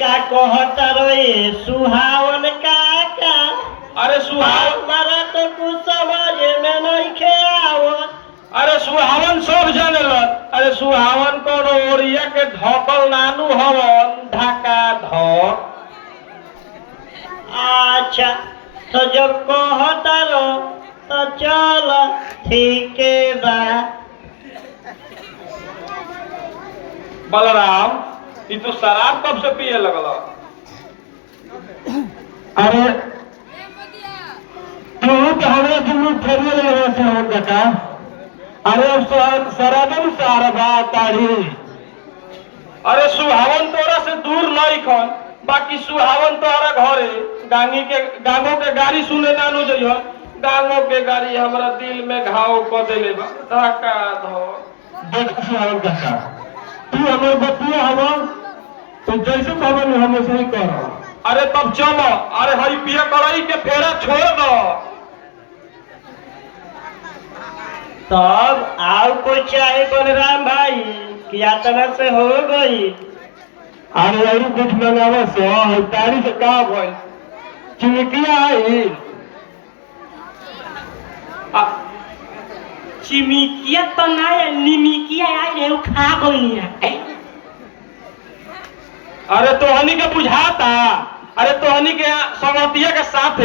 का कहता रहे सुहावन का अरे सुहावन हमारा तो कुछ समझ में नहीं खे आवत। अरे सुहावन सब जानेलन। अरे सुहावन कोनो ओरिया के ढकल नानू हवन ढाका धक। अच्छा तो जब कहता रहो तो चल ठीक बा। बलराम ई तू शराब कब से पिए लगल? अरे तू तो हमें दुनू फेरिए लगे से हो का। अरे अब शराबन सारा बात तारी। अरे सुहावन तोरा से दूर नहीं खन, बाकी सुहावन तोरा घरे गांगो के गाड़ी सुने नानू जइयो। गांगो के गाड़ी हमरा दिल में घाव क देले बा धक्का धक। देख सुहावन काका, तू हमें बतिया हम तो जैसे कहबन हम सही करो। अरे तब चलो। अरे हई पिया कड़ाई के फेरा छोड़ दो। तब आओ कोई चाहे बलराम भाई कि यात्रा से हो गई। अरे और कुछ मंगावा सो तारी से का भइल चिमकिया आई। चिमिकिया तो नहीं निमिकिया आई रे खा गई है। अरे तोहनी के बुझाता? अरे तोहनी के समतिया के साथ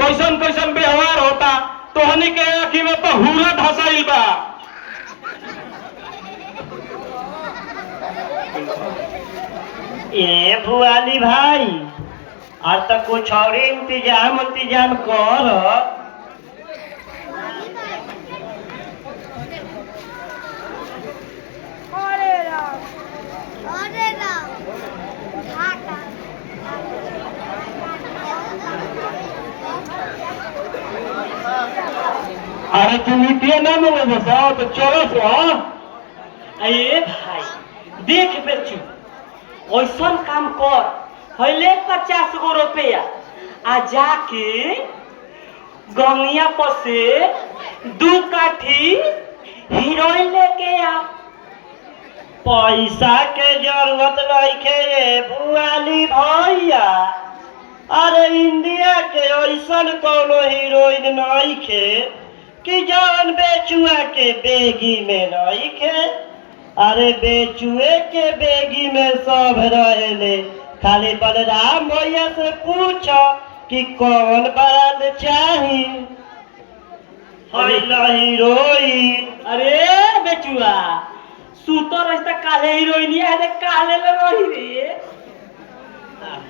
कैसन कैसन व्यवहार होता। तोहनी के आँखी में तो हुरा धसाइल बा। ए भुआली भाई आज तक कुछ और इंतजाम कर। अरे चिमकिया ना मिले बस तो चलो सो। अरे भाई देख बेचू ऐसा काम कर पहले 50 गो रुपया आ जाके गंगिया पर से 2 काठी हीरोइन लेके आ। पैसा के जरूरत नहीं के भुआली भैया। अरे इंडिया के ऐसा कोनो हीरोइन नहीं के कि जौन बेचुआ के बेगी में नहीं के। अरे बेचुए के बेगी में सब रहेले। खाली बलराम भैया से पूछो कि कौन ब्रांड चाही हीरोइन। अरे बेचुआ सूतो रस्ता काले हीरोइन है काले रही रे।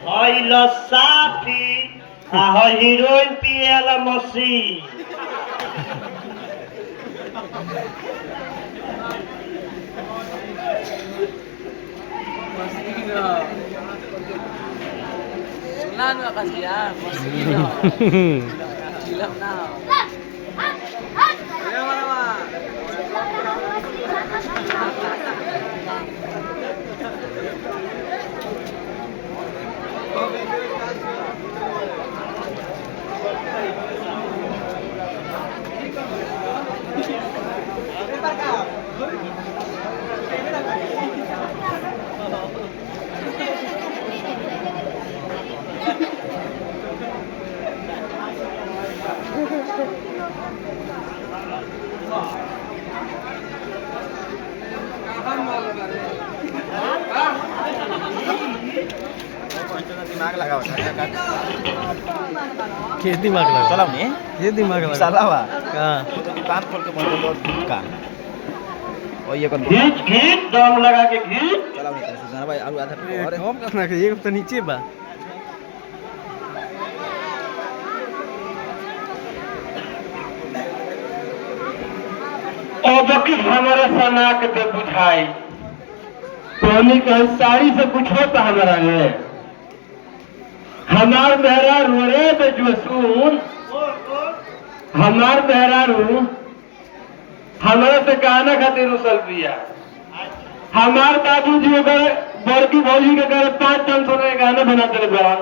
हई साफी आ हीरोइन पिएला machine. Nano kasi yan, Mosquito. Hilap na. Kaya mo naman. के दिमाग लगा चलाउने ये दिमाग लगा चलावा कहाँ दुकान खोल के बंद कर दुकान और ये कर घीच दम लगा के घीच। चलाउने तरह से जाना भाई आलू आधा और कम कसना के ये तो नीचे बा औदकी हमारा सना के पे बुझाई तोनी के साड़ी से कुछ होता हमारा ये हमार मेहरा रोरे पे जो सुन हमार मेहरा रू हमारा से गाना खातिर उसल पिया। हमार बाबू जी अगर बड़की भौजी के घर 5 टन सोने के गाना बना दे बड़ा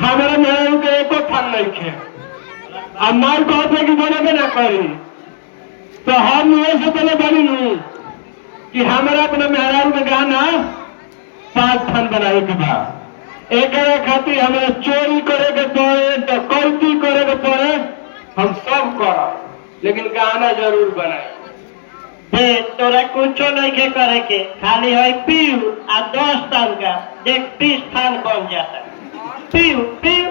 हमारा मेहरा के एको थान नहीं खे। हमार बात है कि बने के ना करी तो हम ये से पहले बनी लू कि हमारा अपने मेहरारू के गाना 5 थान बनावे के बाद एकरा खातिर हमें चोरी करे के पड़े, डकैती करे के पड़े, हम सब करब, लेकिन गाना जरूर बनाई। दे तोरा कुछो नहीं के करे के, खाली है पीऊ आ 10 थान का देख 20 थान बन जाता। पीऊ पीऊ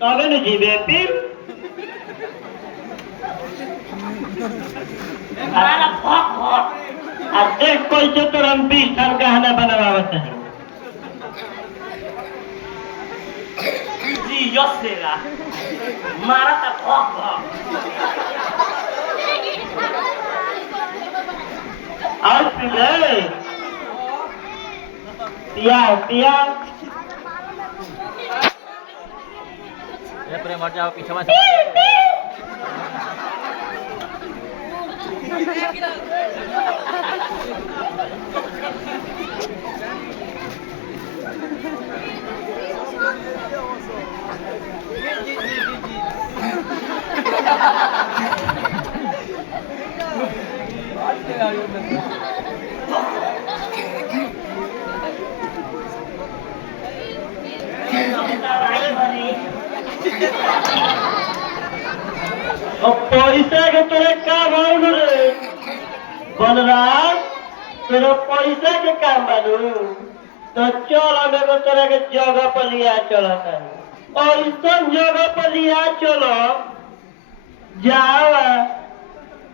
तबे न जीवे पीऊ। हमारा भक भक आ देख कैसे तोरा 20 थान गहना बनवावत है। जी यसेरा मारा ता भक भक और पिले पिया पिया ये प्रेम हट जाओ पीछे मत पैसा के तोरे का भाव रे बलराम, तेरा पैसा के काम बालू तो चल हम एगो तोरा के जगह पर लिया चलत है। और ऐसा जगह पर लिया चलो जाओ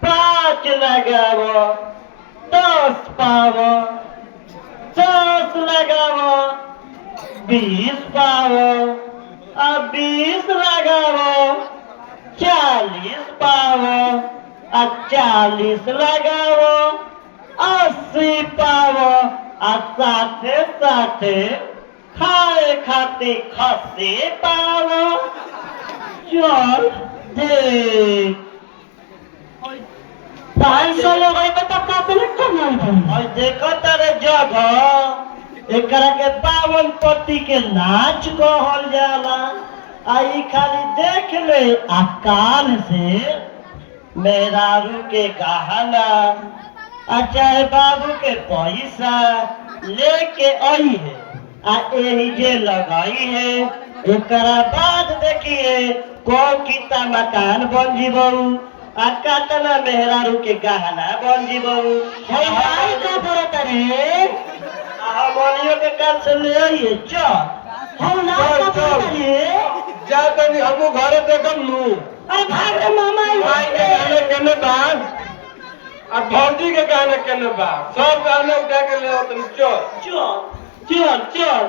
5 लगावो 10 पावो 10 लगावो 20 पावो और 20 लगावो 40 पावो और 40 लगावो 80 पावो और साथे साथे खाए खाते खस्सी पावो। चल देख 500 लोग तो कातले कमाई और देखो तारे जगह एकरा के 52 पत्ती के नाच कहल जाला। आई खाली देख ले आकाल से मेहरारू के गहना चाहे बाबू के पैसा लेके आई है आ यही जे लगाई है। एकरा बाद देखिए कौन कितना मकान बन जीबू आ कातना मेहरारू के गहना बन जीबू। का पड़ता रे हारमोनियो के कान से ले आइए। चल हम ना जा तनी हमू घरे देखम नु। अरे भाग रे मामा भाई के गाने केने बा और भौजी के गाने केने बा, सब गाने उठा के ले आओ तनी। चल चल चल चल